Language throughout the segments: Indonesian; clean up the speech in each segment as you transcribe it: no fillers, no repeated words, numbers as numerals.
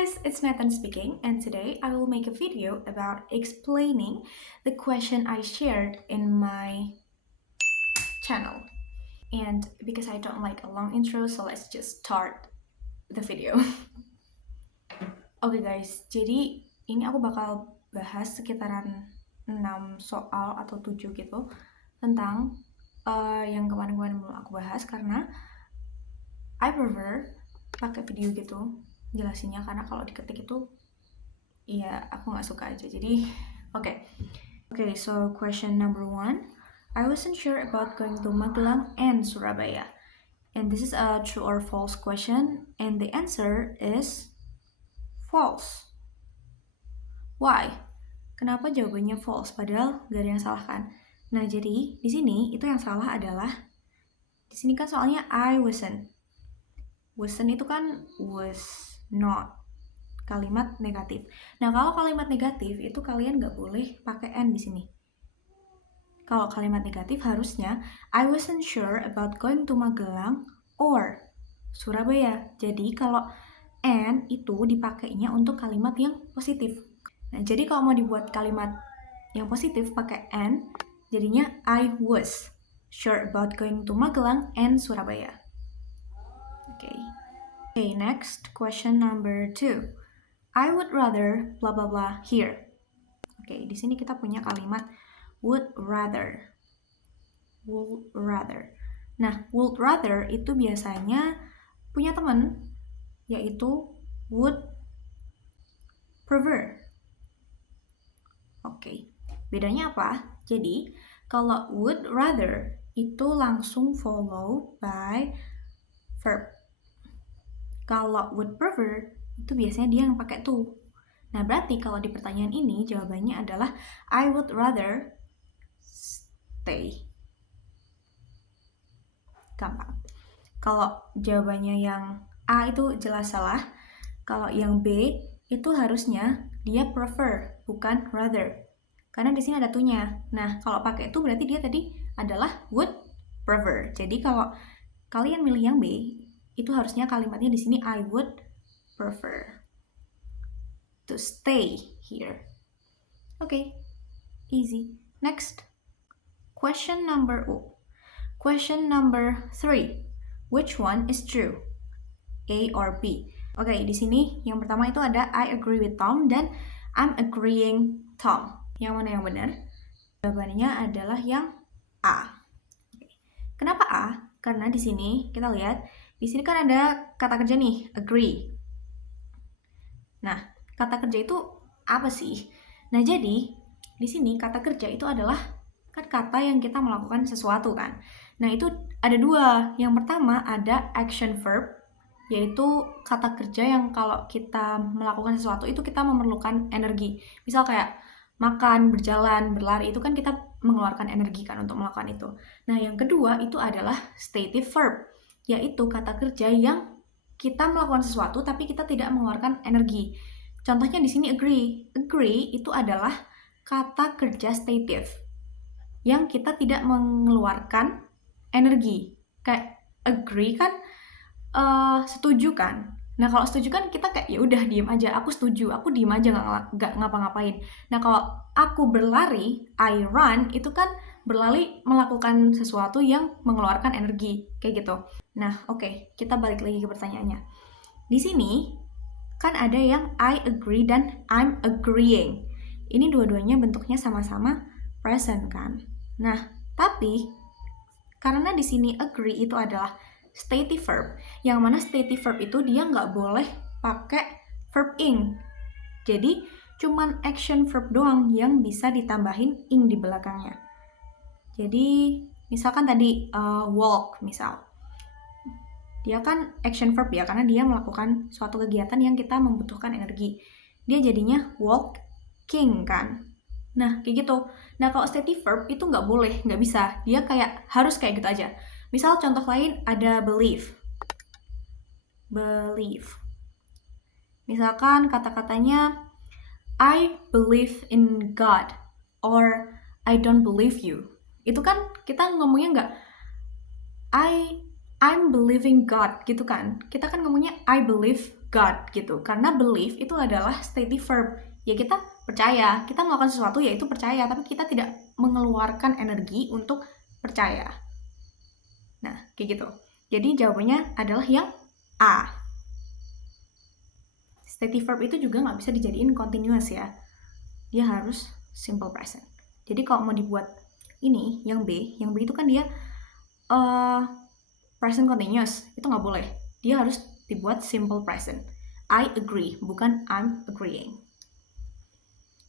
guys, it's Nathan speaking, and today I will make a video about explaining the question I shared in my channel. And because I don't like a long intro, so let's just start the video. Oke guys, jadi ini aku bakal bahas sekitaran 6 soal atau 7 gitu tentang yang kemarin-kemarin belum aku bahas karena I prefer pakai video gitu jelasinnya, karena kalau diketik itu ya aku nggak suka aja. Jadi okay, so question number 1, I wasn't sure about going to Magelang and Surabaya, and this is a true or false question, and the answer is false. Why? Kenapa jawabannya false padahal gak ada yang salah kan? Nah, jadi di sini itu yang salah adalah di sini kan soalnya I wasn't itu kan was not, kalimat negatif. Nah, kalau kalimat negatif itu kalian nggak boleh pakai and di sini. Kalau kalimat negatif harusnya I wasn't sure about going to Magelang or Surabaya. Jadi kalau and itu dipakainya untuk kalimat yang positif. Nah, jadi kalau mau dibuat kalimat yang positif pakai and, jadinya I was sure about going to Magelang and Surabaya. Okay, next question number 2. I would rather blah blah blah here. Oke, di sini kita punya kalimat would rather. Would rather. Nah, would rather itu biasanya punya teman, yaitu would prefer. Oke, bedanya apa? Jadi, kalau would rather itu langsung follow by verb. Kalau would prefer itu biasanya dia yang pakai to. Nah, berarti kalau di pertanyaan ini jawabannya adalah I would rather stay. Gampang. Kalau jawabannya yang A itu jelas salah. Kalau yang B itu harusnya dia prefer, bukan rather. Karena di sini ada to-nya. Nah, kalau pakai to berarti dia tadi adalah would prefer. Jadi kalau kalian milih yang B, itu harusnya kalimatnya di sini I would prefer to stay here. Okay, easy. Next, question number 3. Which one is true? A or B? Okay, di sini yang pertama itu ada I agree with Tom dan I'm agreeing Tom. Yang mana yang benar? Jawabannya adalah yang A. Kenapa A? Karena di sini kita lihat, di sini kan ada kata kerja nih, agree. Nah, kata kerja itu apa sih? Nah, jadi di sini kata kerja itu adalah kan kata yang kita melakukan sesuatu kan. Nah, itu ada dua. Yang pertama ada action verb, yaitu kata kerja yang kalau kita melakukan sesuatu itu kita memerlukan energi. Misal kayak makan, berjalan, berlari, itu kan kita mengeluarkan energi kan untuk melakukan itu. Nah, yang kedua itu adalah stative verb, yaitu kata kerja yang kita melakukan sesuatu tapi kita tidak mengeluarkan energi. Contohnya di sini agree. Agree itu adalah kata kerja stative yang kita tidak mengeluarkan energi. Kayak agree kan setuju kan. Nah, kalau setuju kan kita kayak ya udah diem aja, aku setuju, aku diem aja nggak ngapa-ngapain. Nah, kalau aku berlari, I run, itu kan berlari melakukan sesuatu yang mengeluarkan energi, kayak gitu. Nah, oke, kita balik lagi ke pertanyaannya. Di sini kan ada yang I agree dan I'm agreeing. Ini dua-duanya bentuknya sama-sama present kan. Nah, tapi karena di sini agree itu adalah stative verb, yang mana stative verb itu dia nggak boleh pakai verb ing. Jadi cuman action verb doang yang bisa ditambahin ing di belakangnya. Jadi misalkan tadi walk misal, dia kan action verb ya, karena dia melakukan suatu kegiatan yang kita membutuhkan energi. Dia jadinya walking kan. Nah, kayak gitu. Nah, kalau stative verb itu nggak boleh, nggak bisa. Dia kayak harus kayak gitu aja. Misal contoh lain ada believe. Believe. Misalkan kata-katanya I believe in God or I don't believe you. Itu kan kita ngomongnya nggak I'm believing God gitu kan. Kita kan ngomongnya I believe God gitu. Karena believe itu adalah stative verb. Ya kita percaya, kita melakukan sesuatu yaitu percaya, tapi kita tidak mengeluarkan energi untuk percaya. Nah, kayak gitu. Jadi jawabannya adalah yang A. Stative verb itu juga nggak bisa dijadiin continuous ya. Dia harus simple present. Jadi kalau mau dibuat ini, yang B itu kan dia present continuous, itu nggak boleh. Dia harus dibuat simple present. I agree, bukan I'm agreeing.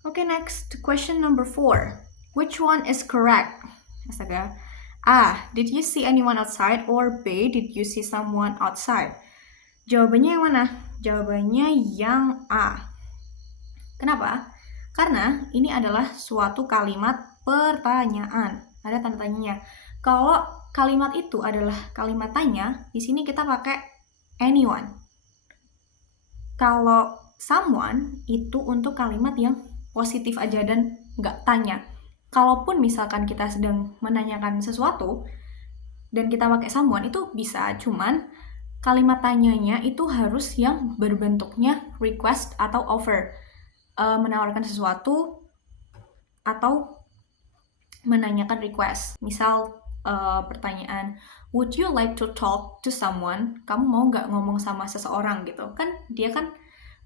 Okay, next, question number 4. Which one is correct? Astaga. A. Did you see anyone outside? Or B. Did you see someone outside? Jawabannya yang mana? Jawabannya yang A. Kenapa? Karena ini adalah suatu kalimat pertanyaan. Ada tanda tanyanya. Kalau kalimat itu adalah kalimat tanya, di sini kita pakai anyone. Kalau someone itu untuk kalimat yang positif aja dan nggak tanya. Kalaupun misalkan kita sedang menanyakan sesuatu dan kita pakai someone itu bisa, cuman kalimat tanyanya itu harus yang berbentuknya request atau offer, menawarkan sesuatu atau menanyakan request. Misal pertanyaan, would you like to talk to someone? Kamu mau nggak ngomong sama seseorang gitu? Kan dia kan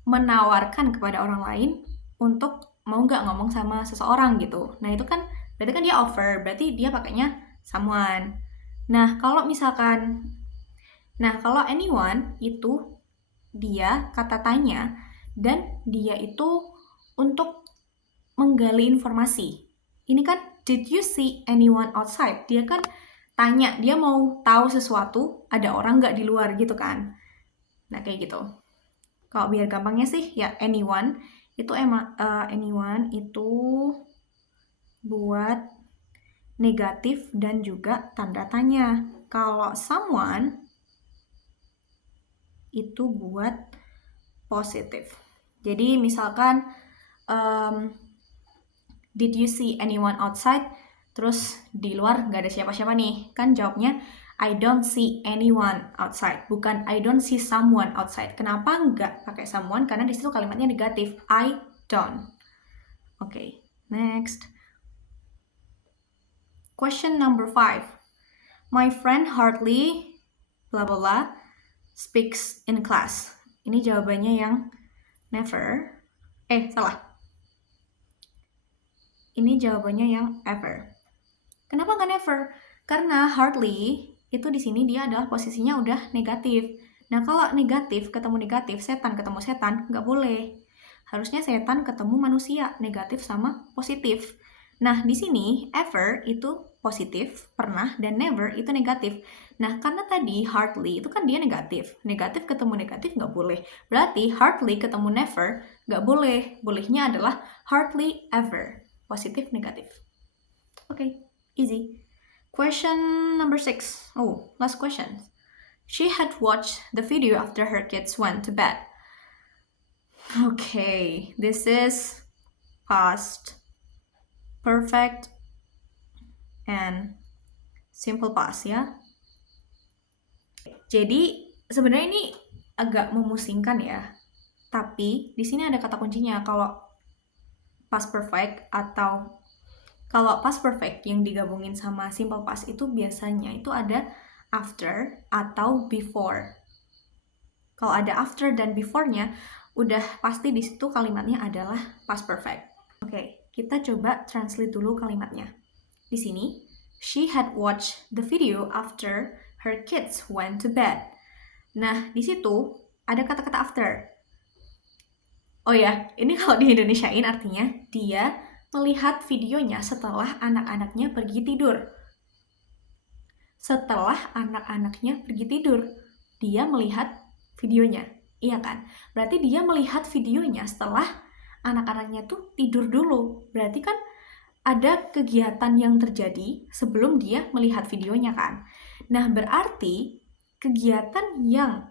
menawarkan kepada orang lain untuk mau nggak ngomong sama seseorang gitu. Nah itu kan berarti kan dia offer, berarti dia pakainya someone. Nah kalau anyone itu dia kata tanya dan dia itu untuk menggali informasi. Ini kan did you see anyone outside? Dia kan tanya, dia mau tahu sesuatu, ada orang nggak di luar gitu kan. Nah kayak gitu. Kalau biar gampangnya sih ya anyone itu buat negatif dan juga tanda tanya. Kalau someone itu buat positif. Jadi misalkan did you see anyone outside? Terus di luar nggak ada siapa-siapa nih. Kan jawabnya I don't see anyone outside. Bukan I don't see someone outside. Kenapa nggak pakai someone? Karena di situ kalimatnya negatif. I don't. Okay, next. Question number 5. My friend hardly blah blah blah speaks in class. Ini jawabannya yang never. Salah. Ini jawabannya yang ever. Kenapa nggak never? Karena hardly itu di sini dia adalah posisinya udah negatif. Nah kalau negatif ketemu negatif, setan ketemu setan, nggak boleh. Harusnya setan ketemu manusia, negatif sama positif. Nah di sini ever itu positif, pernah, dan never itu negatif. Nah karena tadi hardly itu kan dia negatif. Negatif ketemu negatif nggak boleh. Berarti hardly ketemu never nggak boleh. Bolehnya adalah hardly ever. Positif, negatif. Okay, easy. Question number 6. Oh, last question. She had watched the video after her kids went to bed. Okay, this is past, perfect, and simple past ya. Jadi sebenarnya ini agak memusingkan ya. Tapi di sini ada kata kuncinya. Kalau past perfect atau kalau past perfect yang digabungin sama simple past itu biasanya itu ada after atau before. Kalau ada after dan before-nya, udah pasti di situ kalimatnya adalah past perfect. Oke, kita coba translate dulu kalimatnya. Di sini, she had watched the video after her kids went to bed. Nah, di situ ada kata-kata after. Oh ya, ini kalau di Indonesiain artinya dia melihat videonya setelah anak-anaknya pergi tidur. Setelah anak-anaknya pergi tidur, dia melihat videonya. Iya kan? Berarti dia melihat videonya setelah anak-anaknya tuh tidur dulu. Berarti kan ada kegiatan yang terjadi sebelum dia melihat videonya kan? Nah, berarti kegiatan yang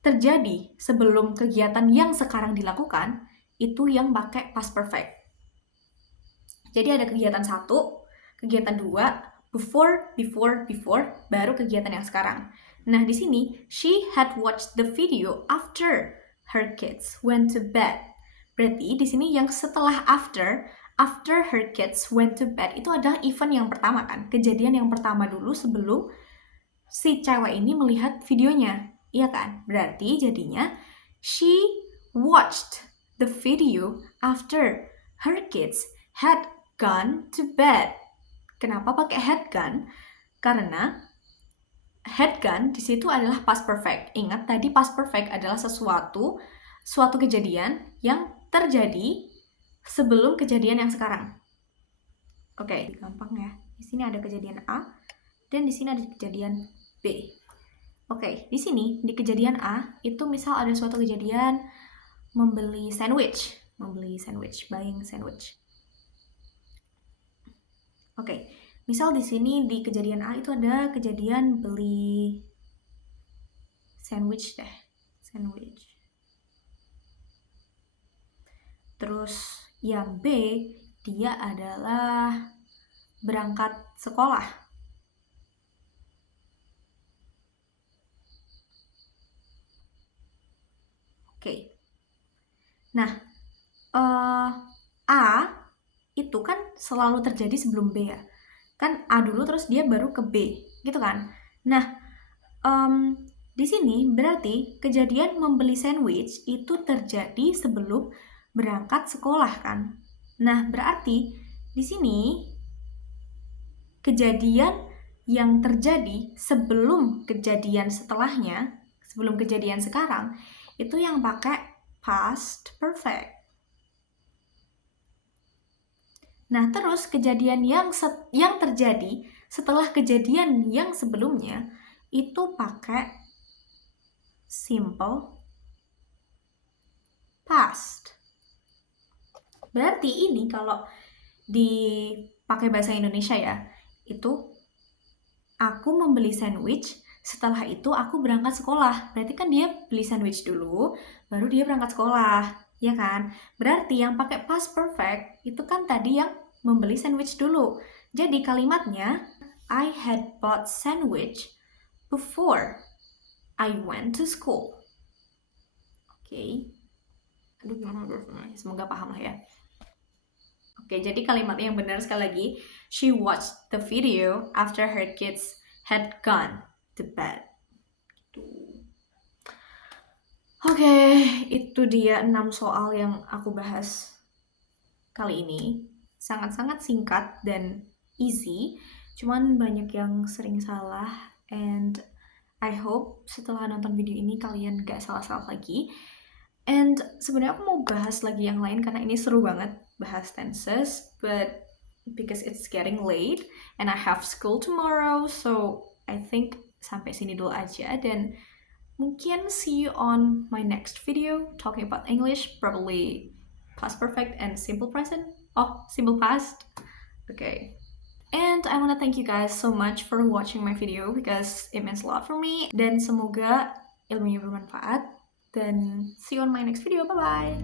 terjadi sebelum kegiatan yang sekarang dilakukan itu yang pakai past perfect. Jadi ada kegiatan 1, kegiatan 2, before, baru kegiatan yang sekarang. Nah, di sini she had watched the video after her kids went to bed. Berarti di sini yang setelah after her kids went to bed itu adalah event yang pertama kan? Kejadian yang pertama dulu sebelum si cewek ini melihat videonya. Iya kan? Berarti jadinya she watched the video after her kids had gone to bed. Kenapa pakai had gone? Karena had gone di situ adalah past perfect. Ingat tadi past perfect adalah suatu kejadian yang terjadi sebelum kejadian yang sekarang. Oke, gampang ya. Di sini ada kejadian A dan di sini ada kejadian B. Oke, di sini di kejadian A itu misal ada suatu kejadian buying sandwich. Oke, misal di sini di kejadian A itu ada kejadian beli sandwich. Terus yang B, dia adalah berangkat sekolah. Oke. Nah, A itu kan selalu terjadi sebelum B ya. Kan A dulu terus dia baru ke B, gitu kan? Nah, di sini berarti kejadian membeli sandwich itu terjadi sebelum berangkat sekolah kan? Nah, berarti di sini kejadian yang terjadi sebelum kejadian setelahnya, sebelum kejadian sekarang, itu yang pakai past perfect. Nah, terus kejadian yang terjadi setelah kejadian yang sebelumnya itu pakai simple past. Berarti ini kalau dipakai bahasa Indonesia ya, itu aku membeli sandwich, setelah itu aku berangkat sekolah. Berarti kan dia beli sandwich dulu, baru dia berangkat sekolah, ya kan? Berarti yang pakai past perfect itu kan tadi yang membeli sandwich dulu. Jadi kalimatnya, I had bought sandwich before I went to school. Oke. Aduh, gimana bahasanya? Semoga paham lah ya. Oke, jadi kalimatnya yang benar sekali lagi. She watched the video after her kids had gone to bed. Oke, itu dia 6 soal yang aku bahas kali ini. Sangat-sangat singkat dan easy. Cuman banyak yang sering salah. And I hope setelah nonton video ini kalian gak salah-salah lagi. And sebenarnya aku mau bahas lagi yang lain karena ini seru banget bahas tenses, but because it's getting late and I have school tomorrow, so I think sampai sini dulu aja dan mungkin see you on my next video talking about English, probably past perfect and simple present. Oh, simple past. Okay. And I want to thank you guys so much for watching my video because it means a lot for me. Dan semoga ilmunya bermanfaat. Dan see you on my next video. Bye-bye.